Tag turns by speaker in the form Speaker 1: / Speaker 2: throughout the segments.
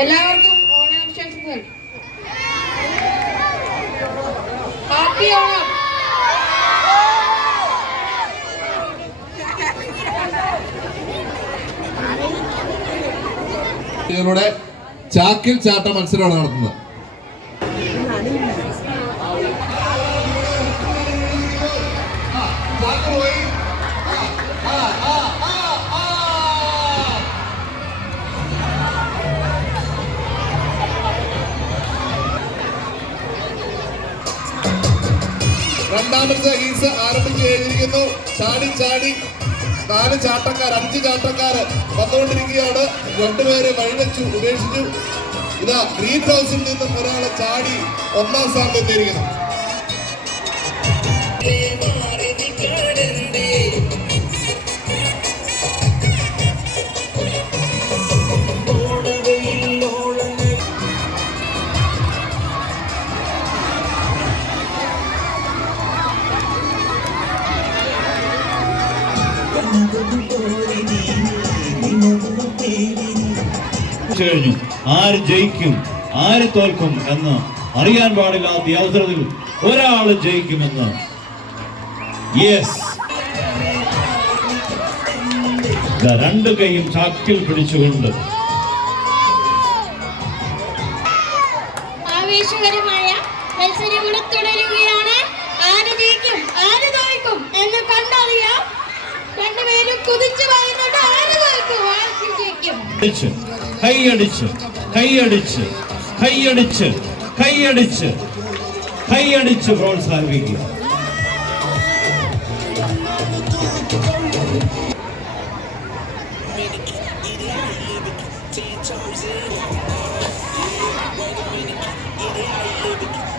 Speaker 1: എല്ലാവർക്കും ഓണാശംസകൾ. ഹാപ്പി ഓണം.
Speaker 2: ഇതിലൂടെ ചാക്കിൽ ചാട്ട മത്സരമാണ് നടത്തുന്നത്. രണ്ടാമത്തെ ഹീസ് ആരംഭിച്ചു കഴിഞ്ഞിരിക്കുന്നു. ചാടി ചാടി. നാല് ചാട്ടക്കാർ അഞ്ച് ചാട്ടക്കാർ വന്നുകൊണ്ടിരിക്കുകയാണ്. രണ്ടുപേരെ വഴിവെച്ചു ഉപേക്ഷിച്ചു. ഇതാ ഗ്രീൻ ഹൗസിൽ നിന്നും ഒരാളെ ചാടി ഒന്നാം സ്ഥാനത്ത് എത്തിയിരിക്കുന്നു.
Speaker 3: കഴിഞ്ഞു. ആര് ജയിക്കും ആര് തോൽക്കും എന്ന് അറിയാൻ പാടില്ലാത്ത ഈ അവസരത്തിൽ ഒരാൾ ജയിക്കുമെന്ന്. യെസ് രണ്ട് കൈയും ചാക്കിൽ പിടിച്ചുകൊണ്ട്.
Speaker 1: ആവേശകരമായ മത്സരം തുടരുകയാണ് ആര് ജയിക്കും ആര് തോൽക്കും എന്ന് കണ്ടറിയാം. രണ്ടുപേരും കുതിച്ചു പറയുന്നുണ്ട് ആര് തോൽക്കും ആര് ജയിക്കും
Speaker 3: അടിച്ച് കൈയടിച്ച് കൈയടിച്ച് കൈയടിച്ച് കൈയടിച്ച് കൈയടിച്ച് പ്രോത്സാഹിപ്പിക്കുക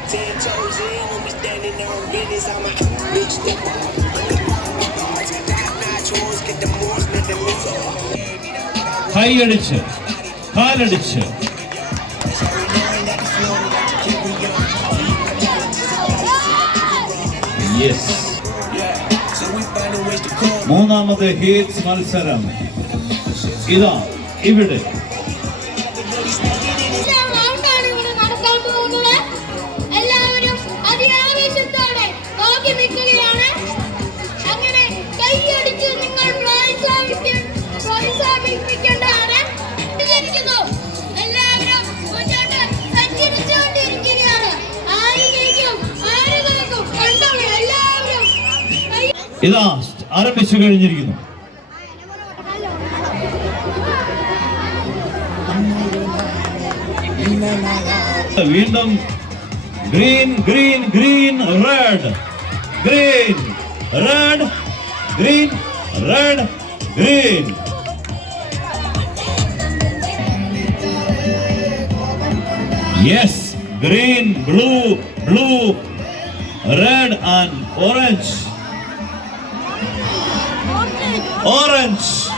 Speaker 4: Ten toes in when we standing on business. I'm a big
Speaker 3: കൈയടിച്ച് കാലടിച്ച്. മൂന്നാമത് ഹീറ്റ്സ് മത്സരം. ഇതാ ഇവിടെ. ഇതാ ആരംഭിച്ചു കഴിഞ്ഞിരിക്കുന്നു വീണ്ടും green green green red green red green red green yes green blue blue red and orange orange.